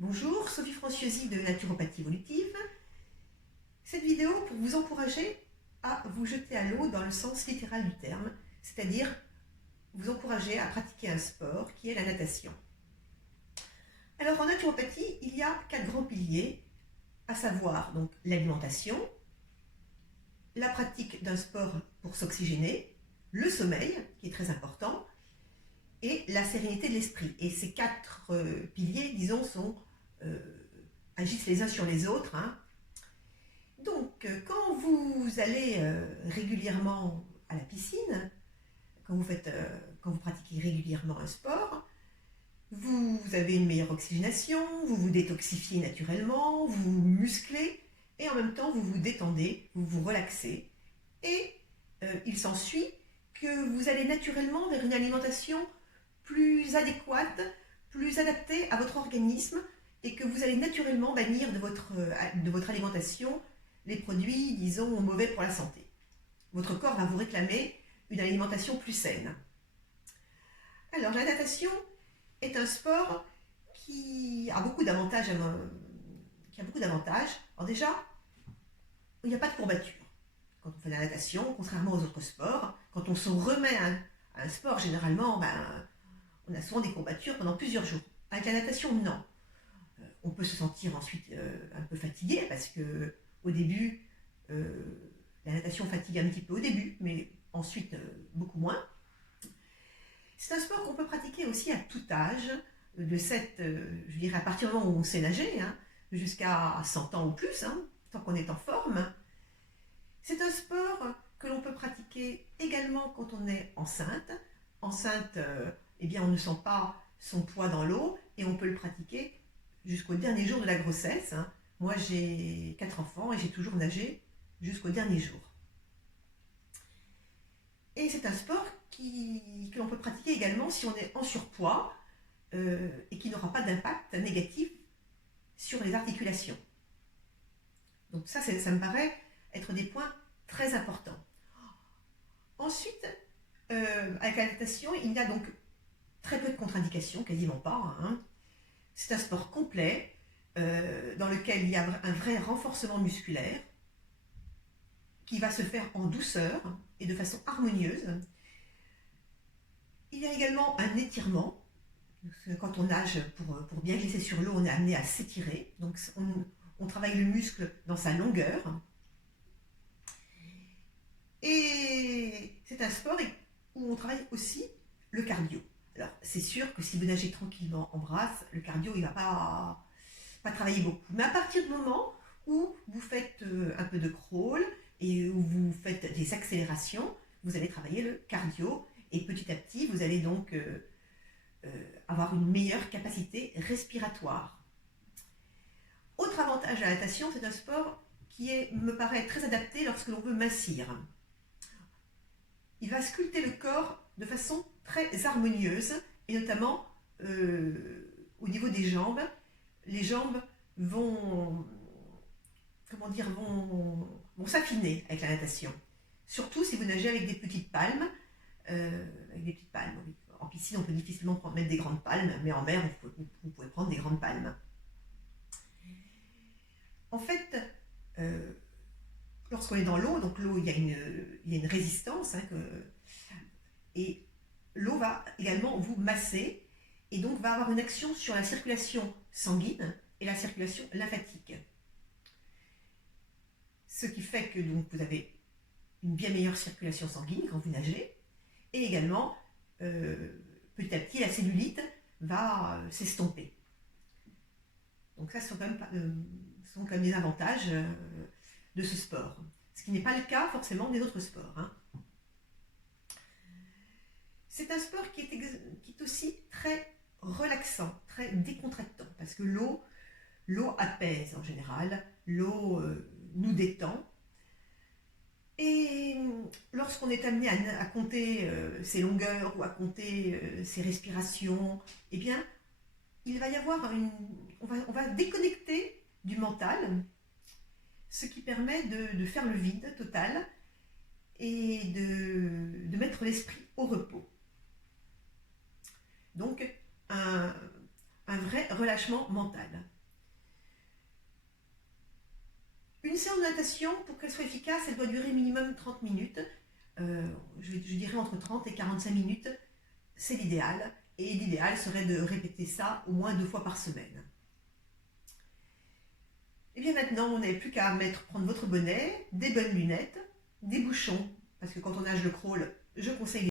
Bonjour, Sophie Franciosi de Naturopathie Évolutive. Cette vidéo pour vous encourager à vous jeter à l'eau dans le sens littéral du terme, c'est-à-dire vous encourager à pratiquer un sport qui est la natation. Alors en naturopathie, il y a 4 grands piliers, à savoir donc l'alimentation, la pratique d'un sport pour s'oxygéner, le sommeil, qui est très important, et la sérénité de l'esprit. Et ces 4 piliers, disons, agissent les uns sur les autres. Donc, quand vous allez régulièrement à la piscine, quand vous pratiquez régulièrement un sport, vous avez une meilleure oxygénation, vous vous détoxifiez naturellement, vous vous musclez, et en même temps vous vous détendez, vous vous relaxez. Et il s'ensuit que vous allez naturellement vers une alimentation plus adéquate, plus adaptée à votre organisme, et que vous allez naturellement bannir de votre alimentation les produits, disons, mauvais pour la santé. Votre corps va vous réclamer une alimentation plus saine. Alors, la natation est un sport qui a beaucoup d'avantages. Alors déjà, il n'y a pas de courbature. Quand on fait de la natation, contrairement aux autres sports, quand on se remet à un sport, généralement, on a souvent des courbatures pendant plusieurs jours. Avec la natation, non. On peut se sentir ensuite un peu fatigué parce que au début, la natation fatigue un petit peu au début, mais ensuite beaucoup moins. C'est un sport qu'on peut pratiquer aussi à tout âge, je dirais à partir du moment où on sait nager, jusqu'à 100 ans ou plus, tant qu'on est en forme. C'est un sport que l'on peut pratiquer également quand on est enceinte. Enceinte, on ne sent pas son poids dans l'eau et on peut le pratiquer jusqu'au dernier jour de la grossesse. Moi, j'ai 4 enfants et j'ai toujours nagé jusqu'au dernier jour. Et c'est un sport que l'on peut pratiquer également si on est en surpoids et qui n'aura pas d'impact négatif sur les articulations. Donc ça me paraît être des points très importants. Ensuite, avec la natation, il y a donc très peu de contre-indications, quasiment pas. C'est un sport complet dans lequel il y a un vrai renforcement musculaire qui va se faire en douceur et de façon harmonieuse. Il y a également un étirement. Quand on nage, pour bien glisser sur l'eau, on est amené à s'étirer. Donc on travaille le muscle dans sa longueur. Et c'est un sport où on travaille aussi le cardio. Alors c'est sûr que si vous nagez tranquillement en brasse, le cardio il ne va pas travailler beaucoup. Mais à partir du moment où vous faites un peu de crawl et où vous faites des accélérations, vous allez travailler le cardio et petit à petit vous allez donc avoir une meilleure capacité respiratoire. Autre avantage de la natation, c'est un sport qui me paraît très adapté lorsque l'on veut mincir. Il va sculpter le corps de façon très harmonieuse et notamment au niveau des jambes. Les jambes vont s'affiner avec la natation. Surtout si vous nagez avec des petites palmes. En piscine, on peut difficilement mettre des grandes palmes, mais en mer, vous pouvez prendre des grandes palmes. En fait, lorsqu'on est dans l'eau, donc l'eau, il y a une résistance, et l'eau va également vous masser et donc va avoir une action sur la circulation sanguine et la circulation lymphatique. Ce qui fait que donc, vous avez une bien meilleure circulation sanguine quand vous nagez, et également, petit à petit, la cellulite va s'estomper. Donc ça, ce sont quand même des avantages de ce sport. Ce qui n'est pas le cas forcément des autres sports. C'est un sport qui est aussi très relaxant, très décontractant, parce que l'eau apaise en général, l'eau nous détend. Et lorsqu'on est amené à compter ses longueurs ou à compter ses respirations, il va y avoir on va déconnecter du mental, ce qui permet de faire le vide total et de mettre l'esprit au repos. Donc un un vrai relâchement mental. Une séance de natation, pour qu'elle soit efficace, elle doit durer minimum 30 minutes. Je dirais entre 30 et 45 minutes, c'est l'idéal. Et l'idéal serait de répéter ça au moins 2 fois par semaine. Et bien maintenant, on n'avait plus qu'à prendre votre bonnet, des bonnes lunettes, des bouchons, parce que quand on nage le crawl, je conseille